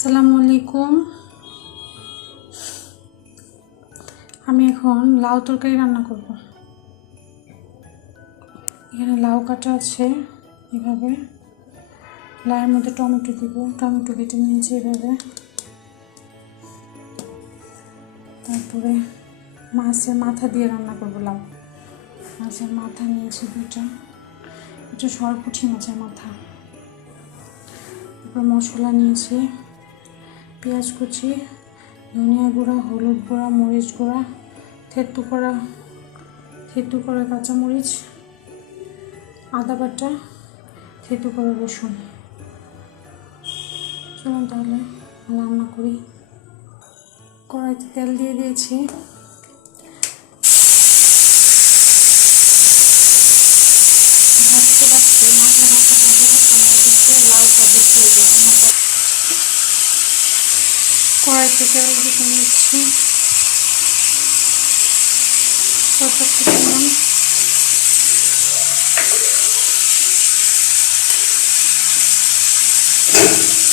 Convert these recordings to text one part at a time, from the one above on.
আসসালামু আলাইকুম। আমি এখন লাউ তরকারি রান্না করব। এখানে লাউ কাটা আছে, এভাবে লাউয়ের মধ্যে টমেটো দিব, টমেটো কেটে নিয়েছি এভাবে। তারপরে মাছের মাথা দিয়ে রান্না করব লাউ। মাছের মাথা নিয়েছি দুটা, এটা সরপুঁটি মাছের মাথা। তারপর মশলা নিয়েছি, পেঁয়াজ কুচি, ধনিয়া গুঁড়া, হলুদ গুঁড়া, মরিচ গুঁড়া, থেতু করা কাঁচামরিচ, আদা বাটা, থেতু করা রসুন। চলুন তাহলে রান্না করি। কড়াইতে তেল দিয়ে দিয়েছি। ভাজতে ভাজতে মাথা ভাজা আমার দিচ্ছে, লাউটা বসিয়ে দিই। কড়াইতে তেল দিয়ে নিচ্ছি, পর্যাপ্ত পরিমাণ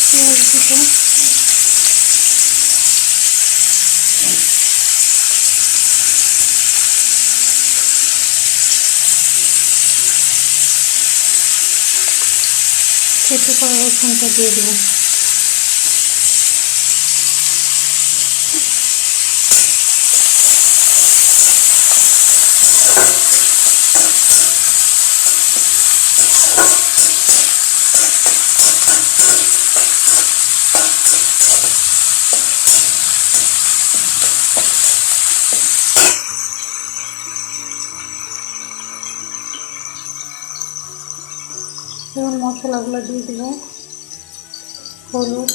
পেঁয়াজ দিব, থেতু করা রসুনটা দিয়ে দেবো। এবং মশলাগুলো দিয়ে দেব, হলুদ,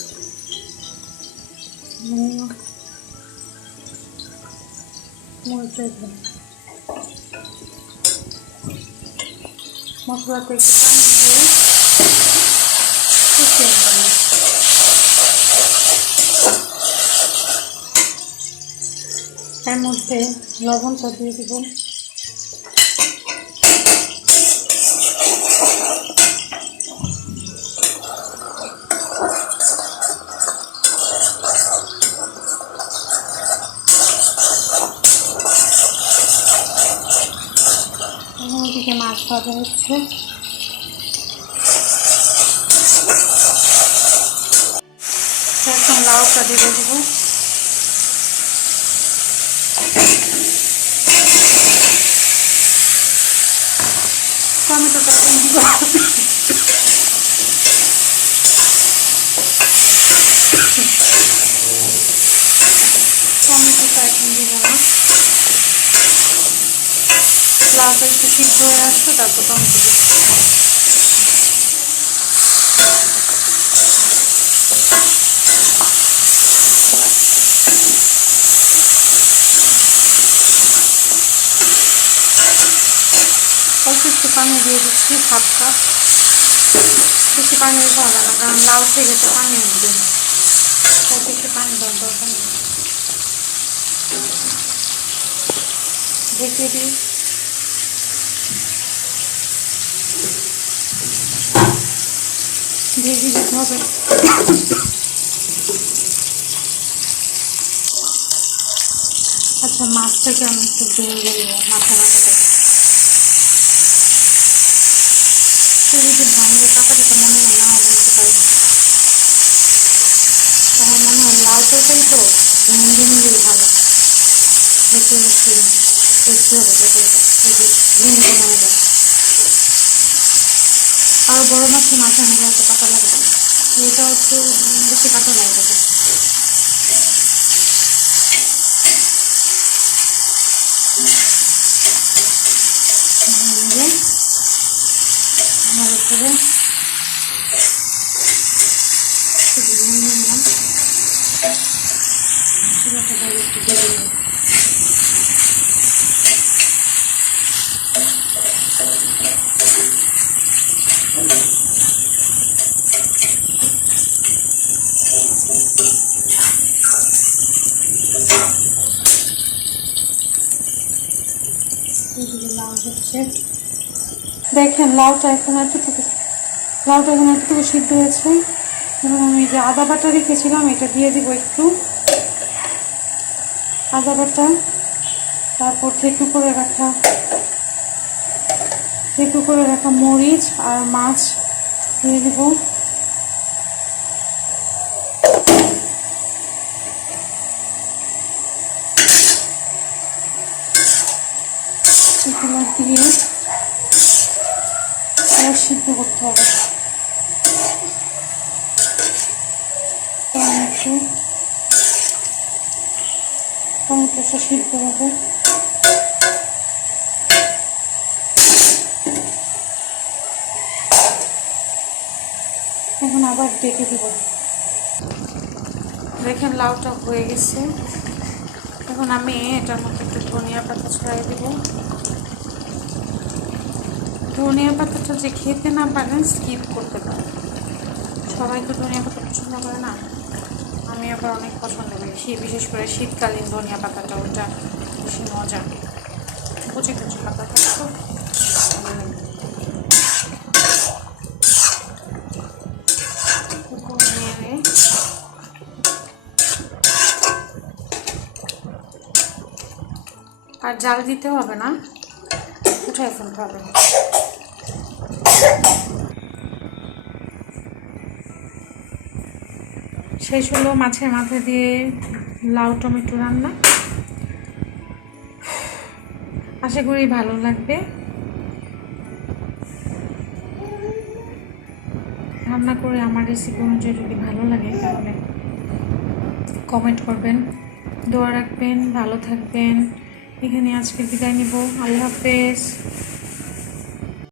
মরিচের গুঁড়ো। মশলাতে একটু পানি দিয়ে কষিয়ে নেব। এর মধ্যে লবণটা দিয়ে দেব, ওইদিকে মাছ ভাজা হচ্ছে। এখন লাউটা দিয়ে দেবো, টমেটোটা এখন দিব, টমেটোটা এখন দিব না, লাউটা একটু সিদ্ধ হয়ে আসছে, তারপর টমেটো দিব। অল্প একটু পানি দিয়ে দিচ্ছি, 1/2 কাপ। বেশি পানি দিতে হবে না, কারণ লাউ থেকে তো পানি উঠবে, তাই একটু পানি দেওয়ার দরকার নেই। ঢেকে দিই। ঢেকে দিতে হবে। আচ্ছা, মাছটাকে আমি একটু ভেঙে দেবো, মাথাটাকে যদি ভাঙলে কাঁটাটা মনে হয় না বলতে পারি, তখন মনে হয় লাউ তরকারি তো ভেঙে নিলেই ভালো। ভেতরে বেশি টেস্টি হবে তরকারিটা যদি ভেঙে নেওয়া যায়। আরও বড়ো মাছের মাথা হলে এত কাটা লাগবে না, এটা একটু বেশি কাটা লাগবে। ভালো করে নিলাম, চুলাটা একটু দিয়ে দিলাম। লাউ হচ্ছে, দেখেন লাউটা এখন এতটুকু সিদ্ধ হয়েছে। এবং আমি যে আদা বাটা রেখেছিলাম এটা দিয়ে দিব একটু আদা বাটা, তারপর থেতু করে রাখা মরিচ আর মাছ দিয়ে দিব। এগুলো দিয়ে সিদ্ধ করতে হবে। টমেটোটা সিদ্ধ হবে। এখন আবার ডেকে দিব। দেখেন লাউটা হয়ে গেছে। এখন আমি এটার মধ্যে একটু ধনিয়া পাতা ছড়াই দিব। ধনিয়া পাতাটা যে খেতে না পারেন স্কিপ করতে পারেন, সবাই তো ধনিয়া পাতা পছন্দ করে না, আমি আবার অনেক পছন্দ করি। বিশেষ করে শীতকালীন ধনিয়া পাতাটা, ওটা বেশি মজা। কুচি কুচি পাতাটা তো আর জাল দিতে হবে না, উঠাই ফেলতে হবে। শেষ হলো মাছের মাথা দিয়ে লাউ টমেটো রান্না। আশা করি ভালো লাগবে। রান্না করে আমার রেসিপি অনুযায়ী যদি ভালো লাগে তাহলে কমেন্ট করবেন, দোয়া রাখবেন, ভালো থাকবেন। এখানে আজকে বিদায় নিব। আল্লাহ হাফেজ।